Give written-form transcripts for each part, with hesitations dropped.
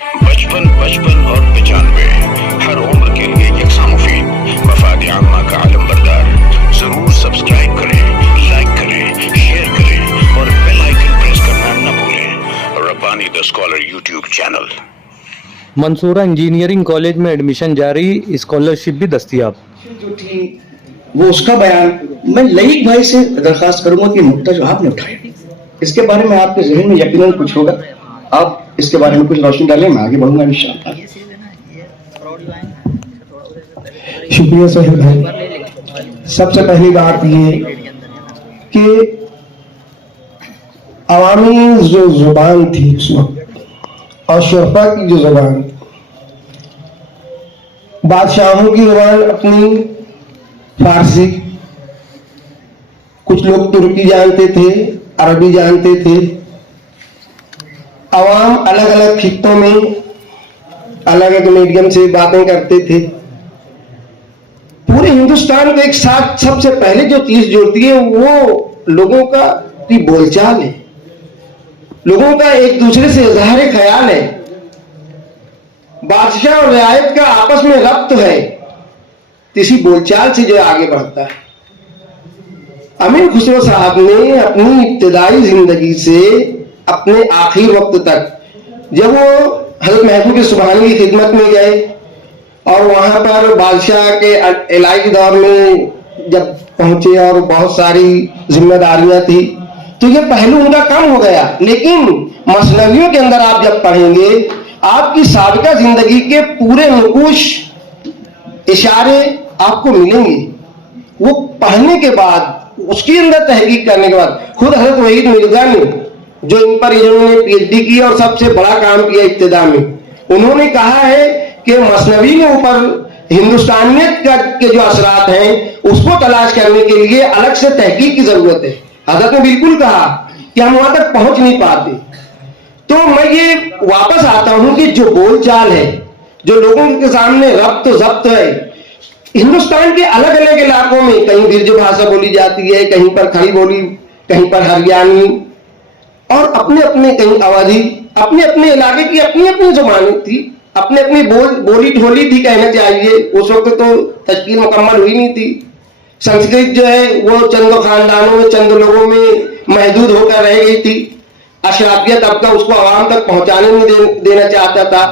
बचपन 55 और 95 हर उम्र के लिए यकसा मुफीद मफाद आम्मा का आलम बरदार। जरूर सब्सक्राइब करें, लाइक करें, शेयर करें और बेल आइकन प्रेस करना न भूलें। Rabbani the scholar YouTube channel. Mansura engineering college में एडमिशन जारी, स्कॉलरशिप भी दस्तयाब। जो थी वो उसका बयान, मैं लईक भाई से दरखास्त करूंगा कि मुद्दा जो आपने उठाया इसके बारे में आपके जहन में यकीनन कुछ होगा, आप इसके बारे में कुछ रोशनी डालें, मैं आगे बढ़ूंगा इंशाअल्लाह। शुक्रिया सोहेल भाई। सबसे पहली बात ये कि अवामी जो जुबान थी उस वक्त और शोफा की जो जुबान, बादशाहों की जुबान अपनी फारसी, कुछ लोग तुर्की जानते थे, अरबी जानते थे। अवाम अलग अलग खित्तों में अलग अलग मीडियम से बातें करते थे। पूरे हिंदुस्तान को एक साथ सबसे पहले जो चीज जोड़ती है वो लोगों का की बोलचाल है, लोगों का एक दूसरे से इजहार ख्याल है, बादशाह और रियायत का आपस में रब्त है, इसी बोलचाल से जो आगे बढ़ता है। अमीर खुसरो साहब ने अपनी इब्तिदाई जिंदगी से अपने आखिरी वक्त तक, जब वो हजरत महबूब सुबहानी की खिदमत में गए और वहां पर बादशाह के इलाही दौर में जब पहुंचे और बहुत सारी जिम्मेदारियां थी, तो ये पहलू उनका कम हो गया। लेकिन मसनवियों के अंदर आप जब पढ़ेंगे, आपकी साबिका जिंदगी के पूरे नुकूश इशारे आपको मिलेंगे। वो पढ़ने के बाद, उसके अंदर तहकीक करने के बाद, खुद हजरत वहीद मिर्जा ने, जो इन पर इन्होंने पीएचडी की और सबसे बड़ा काम किया इब्तिदा में, उन्होंने कहा है कि मसनवी के ऊपर हिंदुस्तानियत के जो असरात हैं उसको तलाश करने के लिए अलग से तहकीक की जरूरत है। हजरत ने बिल्कुल कहा कि हम वहां तक पहुंच नहीं पाते। तो मैं ये वापस आता हूं कि जो बोलचाल है, जो लोगों के सामने रब्त जब्त है, हिंदुस्तान के अलग अलग इलाकों में कहीं बिरज भाषा बोली जाती है, कहीं पर खड़ी बोली, कहीं पर हरियाणी, और अपने अपने कहीं अवधी, अपने अपने इलाके की अपनी अपनी जुबान थी, अपने अपनी बोली ठोली थी कहना चाहिए। उस वक्त तो तश्कील मुकम्मल हुई नहीं थी। संस्कृत जो है वो चंद खानदानों में, चंद लोगों में महदूद होकर रह गई थी। अशराफिया तबका उसको आवाम तक पहुंचाने में देना चाहता था।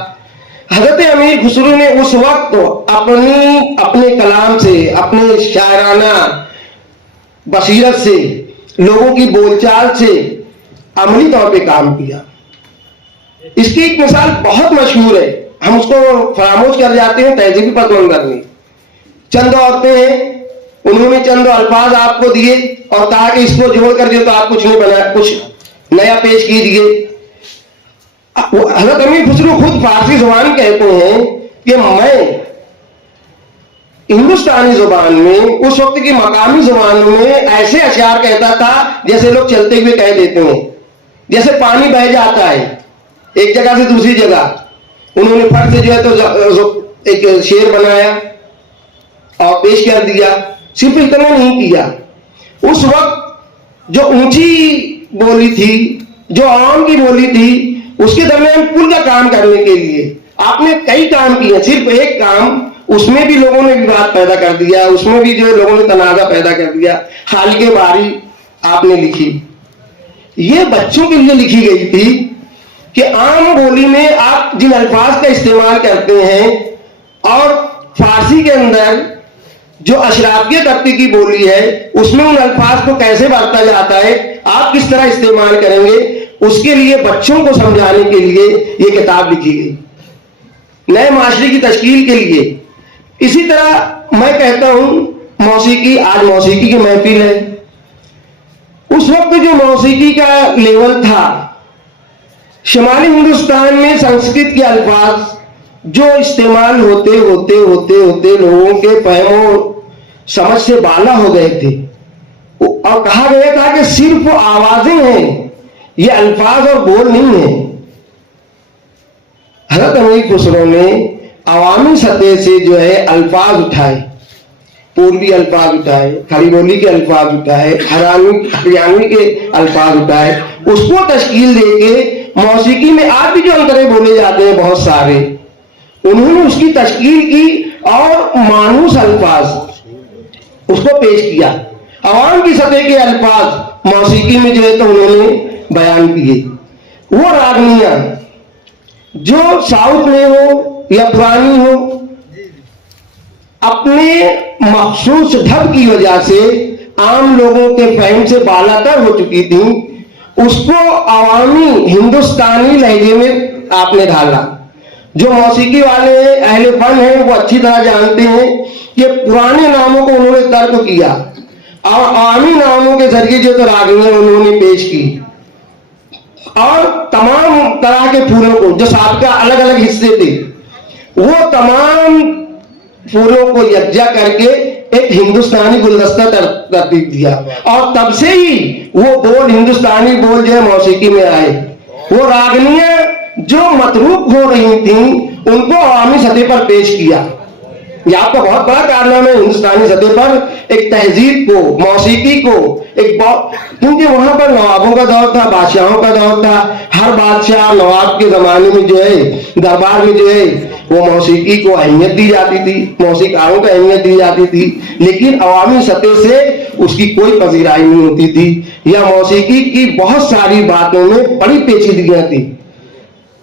हजरत अमीर खुसरो ने उस वक्त अपने कलाम से, अपने शायराना बसीरत से, लोगों की बोलचाल से अमली तौर पे काम किया। इसकी एक मिसाल बहुत मशहूर है, हम उसको फरामोश कर जाते हैं तहजीबी पसमंजर में। चंद औरतें हैं, उन्होंने चंद अल्फाज आपको दिए और कहा कि इसको जोड़ कर दिए तो आप कुछ नहीं बना, कुछ नया पेश कीजिए। हजरत अमीर खुसरो खुद फारसी जुबान कहते हैं कि मैं हिंदुस्तानी जुबान में, उस वक्त की मकामी जुबानों में ऐसे अशआर कहता था जैसे लोग चलते हुए कह देते हैं, जैसे पानी बह जाता है एक जगह से दूसरी जगह। उन्होंने फट से जो है तो एक शेर बनाया और पेश कर दिया। सिर्फ इतना नहीं किया, उस वक्त जो ऊंची बोली थी, जो आम की बोली थी, उसके दरमियान पुल का काम करने के लिए आपने कई काम किए। सिर्फ एक काम, उसमें भी लोगों ने विवाद पैदा कर दिया, उसमें भी जो लोगों ने तनाजा पैदा कर दिया। खालिके बारी आपने लिखी, ये बच्चों के लिए लिखी गई थी कि आम बोली में आप जिन अल्फाज का इस्तेमाल करते हैं और फारसी के अंदर जो अशराफिया तबके की बोली है उसमें उन अल्फाज को कैसे बरता जाता है, आप किस तरह इस्तेमाल करेंगे, उसके लिए बच्चों को समझाने के लिए ये किताब लिखी गई, नए माशरे की तश्कील के लिए। इसी तरह मैं कहता हूं मौसीकी, आज मौसीकी की महफिल है। उस वक्त जो मौसीकी का लेवल था, शुमाली हिंदुस्तान में संस्कृत के अल्फाज जो इस्तेमाल होते होते होते होते लोगों के फहमो समझ से बाला हो गए थे और कहा गया था कि सिर्फ आवाजें हैं, ये अल्फाज और बोल नहीं है। हजरत अमीर खुसरो ने अवामी सतह से जो है अल्फाज उठाए, पूर्वी अल्फाज उठाए, खड़ी बोली के अल्फाज उठाए, हरियाणवी के अल्फाज उठाए, उसको तश्कील देके मौसीकी में आज भी जो अंतरे बोले जाते हैं बहुत सारे, उन्होंने उसकी तश्कील की और मानूस अल्फाज उसको पेश किया। अवाम की सतह के अल्फाज मौसीकी में जो है तो उन्होंने बयान किए। वो रागनियां जो साउथ में हो या पुरानी हो, अपने मखसूस ढब की वजह से आम लोगों के फहम से बालातर हो चुकी थी, उसको अवामी हिंदुस्तानी लहजे में आपने ढाला। जो मौसीकी वाले अहले फन हैं वो अच्छी तरह जानते हैं कि पुराने नामों को उन्होंने तर्क किया और अवामी नामों के जरिए जो तो रागनियां उन्होंने पेश की, और तमाम तरह के फूलों को जो साबका अलग अलग हिस्से थे वो तमाम फूलों को यकजा करके एक हिंदुस्तानी गुलदस्ता तरतीब दिया, और तब से ही वो बोल हिंदुस्तानी बोल जो है मौसीकी में आए। वो रागनियां जो मतरूक हो रही थी उनको अवामी सतह पर पेश किया। ये आपका बहुत बड़ा कारनामा है हिंदुस्तानी सतह पर एक तहजीब को, मौसीकी को एक, क्योंकि वहां पर नवाबों का दौर था, बादशाहों का दौर था। हर बादशाह नवाब के जमाने में जो है दरबार में जो है वो मौसीकी को अहमियत दी जाती थी, मौसीकारों को अहमियत दी जाती थी, लेकिन अवामी सतह से उसकी कोई पजीराई नहीं होती थी। या मौसीकी की बहुत सारी बातों में बड़ी पेचीदगियां थी,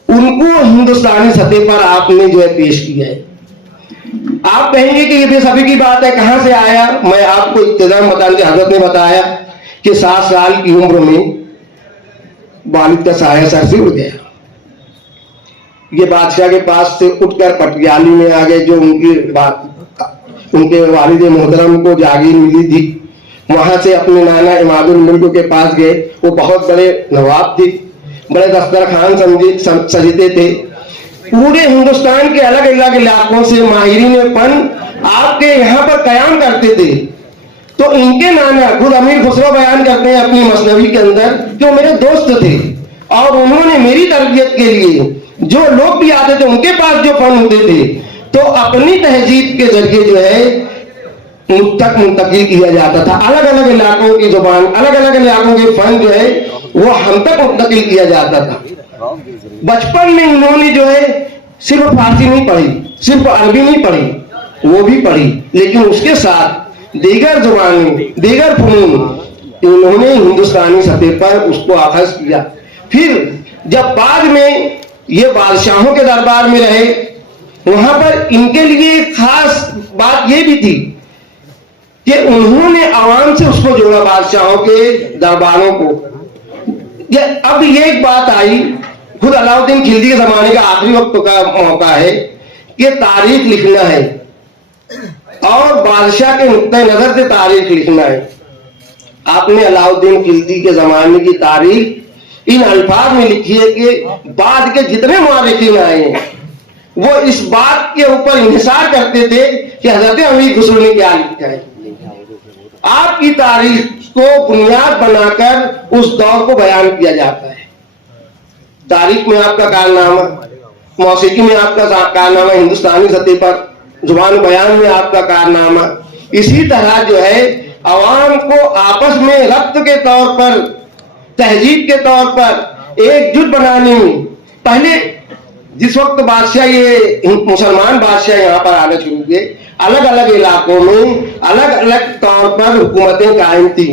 उनको हिंदुस्तानी सतह पर आपने जो है पेश किया है। आप कहेंगे कि ये सभी की बात है, कहां से आया? मैं आपको इत्तेजाम बताने के हजरत ने बताया कि 7 साल की उम्र में वालिद का साया सर से उड़ गया। ये बादशाह के पास से उठकर पटियाली में आ गए, जो उनके वालिद मोहतरम को जागीर मिली थी। वहां से अपने नाना इमादुल मुल्क के पास गए। वो बहुत बड़े नवाब थे, बड़े दस्तरखान सजते थे। पूरे हिंदुस्तान के अलग अलग इलाकों से माहिरीन फन आपके यहाँ पर कयाम करते थे। तो इनके नाना खुद अमीर खुसरो बयान करते हैं अपनी मसनवी के अंदर कि वो मेरे दोस्त थे और उन्होंने मेरी तरबियत के लिए जो लोग भी आते थे उनके पास जो फन होते थे तो अपनी तहजीब के जरिए जो है मुंतकिल किया जाता था। अलग अलग इलाकों की जुबान, अलग अलग इलाकों के फन जो है वो हम तक मुंतकिल किया जाता था। बचपन में उन्होंने जो है सिर्फ फारसी नहीं पढ़ी, सिर्फ अरबी नहीं पढ़ी, वो भी पढ़ी, लेकिन उसके साथ दीगर जुबानें, दीगर फनून उन्होंने हिंदुस्तानी सतह पर उसको अखज़ किया। फिर जब बाद में ये बादशाहों के दरबार में रहे, वहां पर इनके लिए खास बात ये भी थी कि उन्होंने आवाम से उसको जोड़ा, बादशाहों के दरबारों को। अब ये एक बात आई, खुद अलाउद्दीन खिलजी के जमाने का आखिरी वक्त का मौका है कि तारीख लिखना है और बादशाह के नुक्ते नजर से तारीख लिखना है। आपने अलाउद्दीन खिलजी के जमाने की तारीख इन अल्फाज में लिखी है कि बाद के जितने मुआरिखीन आए हैं वो इस बात के ऊपर इंहिसार करते थे कि हजरत अमीर खुसरो ने क्या लिखा है। आपकी तारीख को बुनियाद बनाकर उस दौर को बयान किया जाता है। तारीख में आपका कारनामा, मौसीकी में आपका कारनामा, हिंदुस्तानी सतह पर जुबान बयान में आपका कारनामा। इसी तरह जो है अवाम को आपस में रब्त के तौर पर, तहजीब के तौर पर एकजुट बनाने में, पहले जिस वक्त बादशाह ये मुसलमान बादशाह यहाँ पर आने शुरू हुए, अलग अलग इलाकों में अलग अलग तौर पर हुकूमतें कायम थी।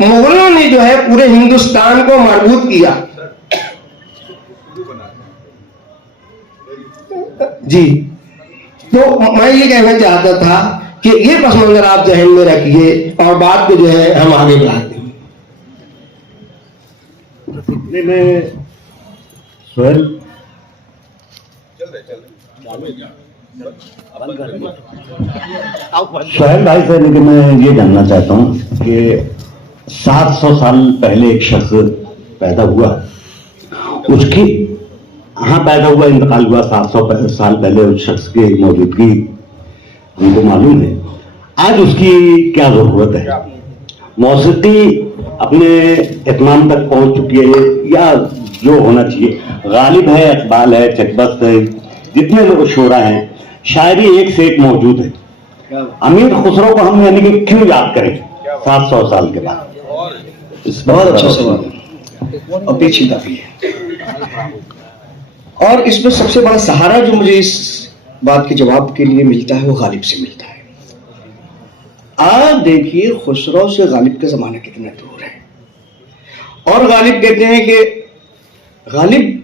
मुगलों ने जो है पूरे हिंदुस्तान को मजबूत किया। जी, तो मैं ये कहना चाहता था कि ये पस मंजर आप जहन में रखिए और बात को जो है हम आगे बढ़ाते हैं। मैं सोहेल भाई से लेकिन मैं ये जानना चाहता हूँ कि 700 साल पहले एक शख्स पैदा हुआ, उसकी पैदा हुआ, इंतकाल हुआ 700 साल पहले, उस शख्स की मौजूदगी हमको मालूम है। आज उसकी क्या जरूरत है? मौसीकी अपने इत्माम तक पहुंच चुकी है या जो होना चाहिए? गालिब है, इकबाल है, चकबस्त है, जितने लोग शोरा हैं, शायरी एक से एक मौजूद है। अमीर खुसरो को हम यानी कि क्यों याद करें 700 साल के बाद? बहुत अच्छा सवाल। और पेचीदा भी है। और इसमें सबसे बड़ा सहारा जो मुझे इस बात के जवाब के लिए मिलता है वो गालिब से मिलता है। आप देखिए खुसरो से गालिब का जमाना कितना दूर है, और गालिब कहते हैं कि गालिब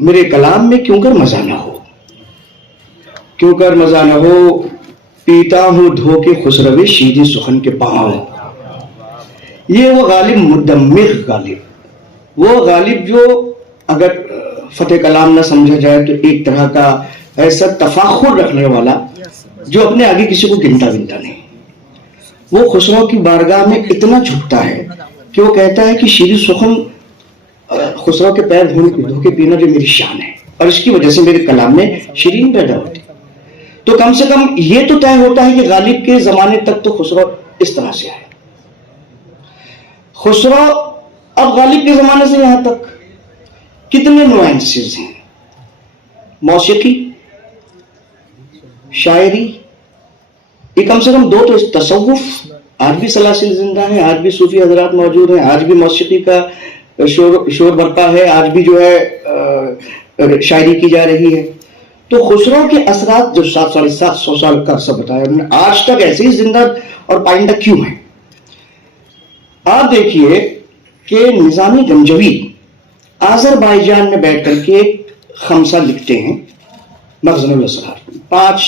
मेरे कलाम में क्यों कर मजा ना हो, क्यों कर मजा ना हो, पीता हूं धोके खुसरवे शीरी सुखन के पांव। ये वो गालिब मुदम्मिर गालिब, वो गालिब जो अगर फतेह कलाम ना समझा जाए तो एक तरह का ऐसा तफाखुर रखने वाला जो अपने आगे किसी को गिनता विनता नहीं। वो खुसरो की बारगाह में इतना झुकता है कि वो कहता है कि शीरी सुखन खुसरो के पैर धोके पीना जो मेरी शान है, और इसकी वजह से मेरे कलाम में शीरीन पैदा होती। तो कम से कम ये तो तय होता है कि गालिब के जमाने तक तो खुसरो इस तरह से है। खुसरो अब गालिब के जमाने से यहां तक कितने नुआंसेस हैं, मौसीकी, शायरी, ये कम से कम दो तो तसव्वुफ, आज भी सलासिल जिंदा है, आज भी सूफी हजरात मौजूद हैं, आज भी मौसीकी का शोर बरपा है, आज भी जो है शायरी की जा रही है। तो खुसरो के असरात जो 700-750 साल का अरसा बताया हमने, आज तक ऐसे ही जिंदा और पाइंदा क्यों है। आप देखिए कि निजामी गंजवी आज़रबाईजान में बैठ करके एक खमसा लिखते हैं, मखज़नुल असरार, 5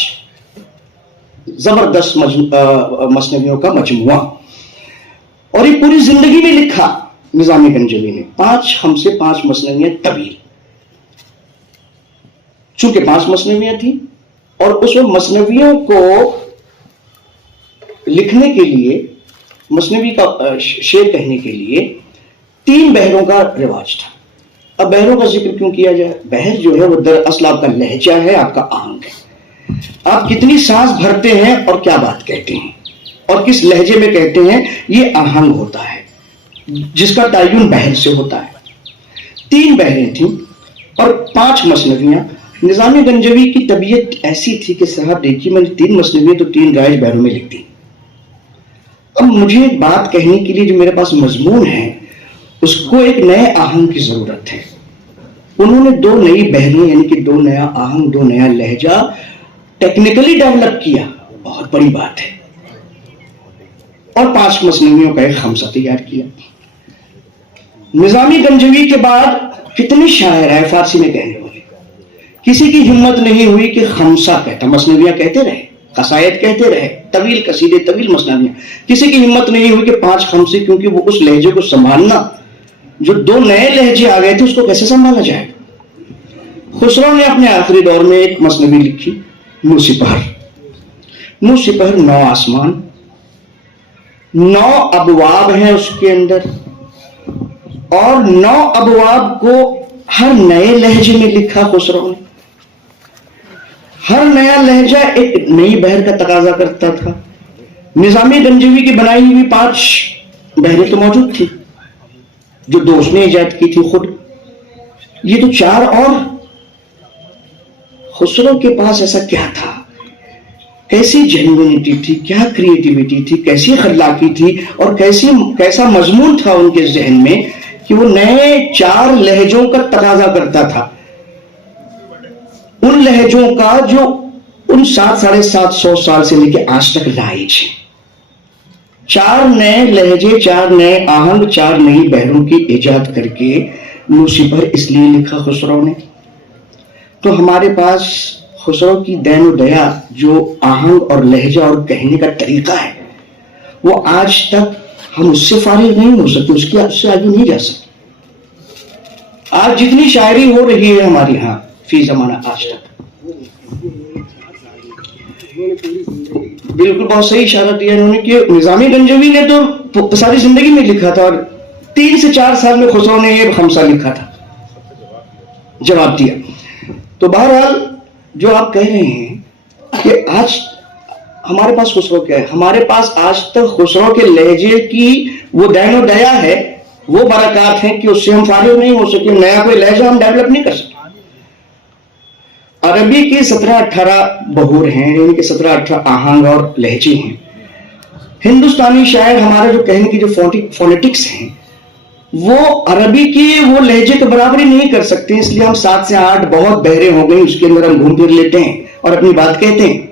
जबरदस्त मसनवियों का मजमुआ, और ये पूरी जिंदगी में लिखा निजामी गंजवी ने 5 हमसे 5 मसनवियां तवील। चूंकि 5 मसनवियां थी और उस मसनवियों को लिखने के लिए, मसनवी का शेर कहने के लिए 3 बहरों का रिवाज था। अब बहरों का जिक्र क्यों किया जाए, बहर जो है वो दरअसल आपका लहजा है, आपका आहंग है, आप कितनी सांस भरते हैं और क्या बात कहते हैं और किस लहजे में कहते हैं, ये आहंग होता है जिसका तायुन बहर से होता है। 3 बहरें थी और 5 मसनवियां। निजामी गंजवी की तबीयत ऐसी थी कि साहब देखिए मैंने 3 मसनवियां तो 3 राइज बहरों में लिख दी। अब मुझे एक बात कहने के लिए जो मेरे पास मजमून है उसको एक नए आहंग की जरूरत है। उन्होंने 2 नई बहरें यानी कि 2 नया आहंग, 2 नया लहजा टेक्निकली डेवलप किया, बहुत बड़ी बात है, और 5 मसनवियों का एक खमसा तैयार किया। निजामी गंजवी के बाद कितने शायर आए फारसी में कहने वाले, किसी की हिम्मत नहीं हुई कि खमसा कहता, मसनवियां कहते रहे, कसायद कहते रहे, तवील कसीदे, तवील मसनवियां, किसी की हिम्मत नहीं हुई कि 5 खमसे, क्योंकि वो उस लहजे को संभालना, जो 2 नए लहजे आ गए थे उसको कैसे संभाला जाएगा। खुसरो ने अपने आखिरी दौर में एक मसनवी लिखी, नू सिपहर। नू सिपहर 9 आसमान, 9 अबवाब हैं उसके अंदर, और 9 अबवाब को हर नए लहजे में लिखा खुसरो ने। हर नया लहजा एक नई बहर का तकाजा करता था। निजामी गंजवी की बनाई हुई 5 बहरें तो मौजूद थी जो दोस्त ने इजाद की थी खुद, ये तो 4 और। खुसरो के पास ऐसा क्या था, कैसी जेन्युइनिटी थी, क्या क्रिएटिविटी थी, कैसी खल्लाकी थी, और कैसा मजमून था उनके जहन में कि वो नए 4 लहजों का तकाजा करता था, उन लहजों का जो उन 700-750 साल से लेकर आज तक राइज है। 4 नए लहजे, 4 नए आहंग, 4 नई बहरों की इजाद करके नू सिपहर इसलिए लिखा खुसरो ने। तो हमारे पास खुसरो की दैन व दया जो आहंग और लहजा और कहने का तरीका है वो आज तक हम उससे फारिग नहीं हो सकते, उससे आगे नहीं जा सकते। आज जितनी शायरी हो रही है हमारे यहाँ फी जमाना आज तक, बिल्कुल बहुत सही इशारा दिया इन्होंने कि निजामी गंजवी ने तो सारी जिंदगी में लिखा था और 3 से 4 साल में खुसरो ने ये खमसा लिखा था, जवाब दिया। तो बहरहाल जो आप कह रहे हैं कि आज हमारे पास खुसरो क्या है, हमारे पास आज तक खुसरो के लहजे की वो दैन व दया है, वो बरकत है कि उससे हम फारिग नहीं हो सके, नया कोई लहजा हम डेवलप नहीं कर सके। अरबी की 17-18 बहूर हैं, यानी कि 17-18 आहंग और लहजे हैं। हिंदुस्तानी शायर हमारे जो कहने की जो फोनेटिक्स हैं वो अरबी की वो लहजे तो बराबरी नहीं कर सकते, इसलिए हम 7 से 8 बहुत बहरे हो गए, उसके अंदर हम घूम फिर लेते हैं और अपनी बात कहते हैं।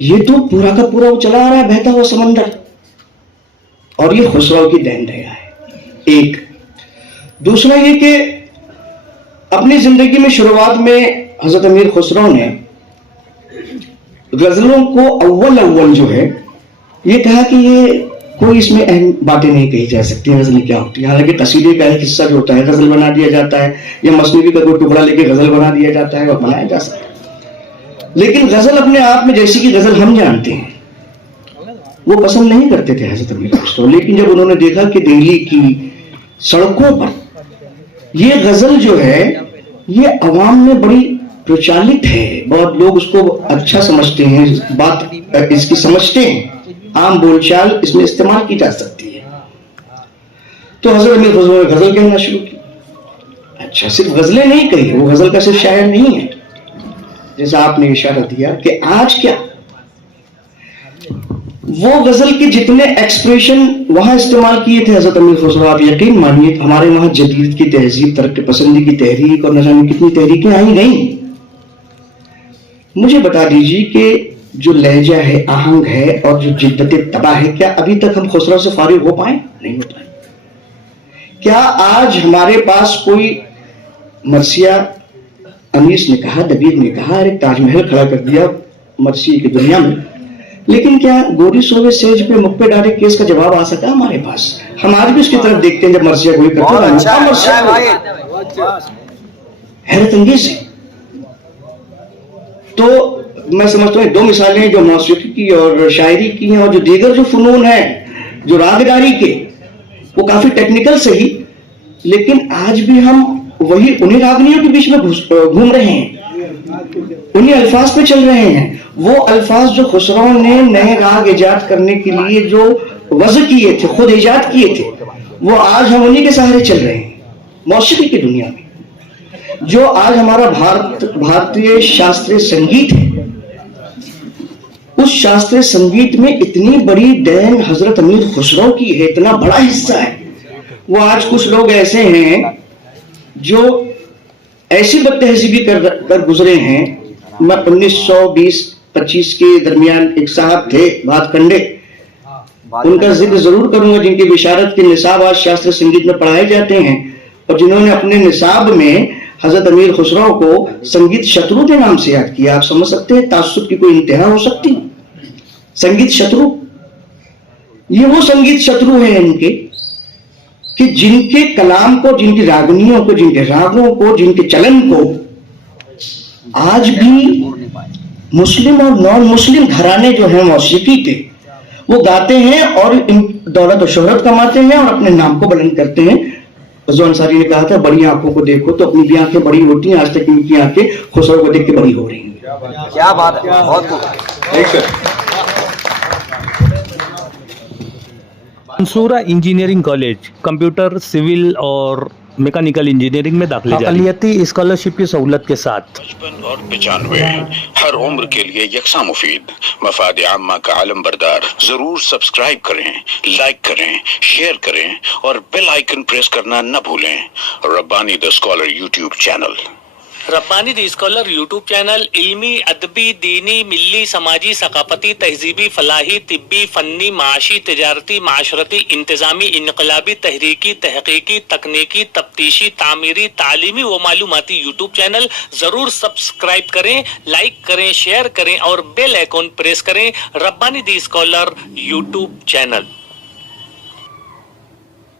ये तो पूरा का पूरा वो चला आ रहा है बहता हुआ समंदर, और ये खुसरो की देन दया है। एक दूसरा ये कि अपनी जिंदगी में शुरुआत में हजरत अमीर खुसरो ने गजलों को अव्वल जो है ये कहा कि ये कोई इसमें अहम बातें नहीं कही जा सकती गजल क्या होती है। हालांकि कसीदे का एक हिस्सा जो होता है गजल बना दिया जाता है, या मसनवी का कोई टुकड़ा लेके गजल बना दिया जाता है और बनाया जा सकता है, लेकिन गजल अपने आप में जैसी कि गजल हम जानते हैं वो पसंद नहीं करते थे हजरत अमीर खुसरो। लेकिन जब उन्होंने देखा कि दिल्ली की सड़कों पर ये गजल जो है ये अवाम में बड़ी प्रचलित है, बहुत लोग उसको अच्छा समझते हैं, बात इसकी समझते हैं, आम बोलचाल इसमें इस्तेमाल की जा सकती है, तो हजरत अमीर खुसरो ने गजल कहना शुरू की। अच्छा, सिर्फ गजलें नहीं कही, वो गजल का सिर्फ शायर नहीं है, जैसा आपने इशारा दिया कि आज क्या वो गजल के जितने एक्सप्रेशन वहां इस्तेमाल किए थे हजरत अमीर खुसरो, आप यकीन मानिए हमारे वहां जदीद की तहजीब, तरक्की पसंदी की तहरीक और न जाने कितनी तहरीकें आई गई। मुझे बता दीजिए कि जो लहजा है, आहंग है और जो जिद्दत तबाह है, क्या अभी तक हम खुसरो से फारिग हो पाए? नहीं हो पाए। क्या आज हमारे पास कोई मरसिया, अनीस ने कहा, दबीर ने कहा, अरे ताजमहल खड़ा कर दिया मरसी की दुनिया में, लेकिन क्या गोरी सोवे सेज पे मुख पे डाले केस का जवाब आ सका हमारे पास? हम आज भी उसकी तरफ देखते हैं जब मरसिया गोरी करते हैं, हैरत अंगेज है। तो मैं समझता हूँ 2 मिसालें जो मौसीकी की और शायरी की हैं, और जो दीगर जो फनून है जो रागदारी के, वो काफी टेक्निकल सही, लेकिन आज भी हम वही उन्हीं रागनियों के बीच में घूम रहे हैं, उन्हीं अल्फाज पे चल रहे हैं। वो अल्फाज जो खुसरो ने नए राग इजाद करने के लिए जो वज़ किए थे, खुद इजाद किए थे, वो आज हम उन्हीं के सहारे चल रहे हैं। मौसीकी की दुनिया में जो आज हमारा भारतीय शास्त्रीय संगीत है, उस शास्त्रीय संगीत में इतनी बड़ी देन हजरत अमीर खुसरो की है, इतना बड़ा हिस्सा है। वो आज कुछ लोग ऐसे हैं जो ऐसी बदतहजीबी कर गुजरे हैं। मैं 1920-25 के दरमियान एक साहब थे भातखंडे, उनका जिक्र जरूर करूंगा, जिनकी बिशारत के निसाब आज शास्त्रीय संगीत में पढ़ाए जाते हैं, और जिन्होंने अपने निसाब में हजरत अमीर खुसरो को संगीत शत्रु के नाम से याद किया। आप समझ सकते हैं तासुब की कोई इंतहा हो सकती? संगीत शत्रु, ये वो संगीत शत्रु है इनके कि जिनके कलाम को, जिनकी रागनियों को, जिनके रागों को, जिनके चलन को आज भी मुस्लिम और नॉन मुस्लिम घराने जो हैं मौसीकी के, वो गाते हैं और दौलत और शोहरत कमाते हैं और अपने नाम को बुलंद करते हैं। हुज़ूर अंसारी ने कहा था, बड़ी आंखों को देखो तो अपनी भी आंखें बड़ी होती हैं, आज तक इनकी आंखें खुसरो को देख के बड़ी हो रही हैं। क्या बात है, बहुत खूब। Mansoora engineering college computer, civil और मैकेनिकल इंजीनियरिंग में दाखिले जारी। अक़लियती स्कॉलरशिप की सहूलत के साथ 55 और 95 हर उम्र के लिए यकसा मुफीद, मफाद आम्मा का आलम बरदार। जरूर सब्सक्राइब करें, लाइक करें, शेयर करें और बेल आइकन प्रेस करना न भूलें। Rabbani the scholar YouTube channel. Rabbani the scholar YouTube channel इल्मी, अदबी, दीनी, मिल्ली, समाजी, सकाफती, तहजीबी, फलाही, तिब्बी, फन्नी, माशी, तिजारती, माशरती, इंतजामी, इनकलाबी, तहरीकी, तहकीकी, तकनीकी, तफ्तीशी, तामीरी, तालीमी व मालूमाती यूट्यूब चैनल जरूर सब्सक्राइब करें, लाइक करें, शेयर करें और बेल आइकॉन प्रेस करें। Rabbani the scholar YouTube channel.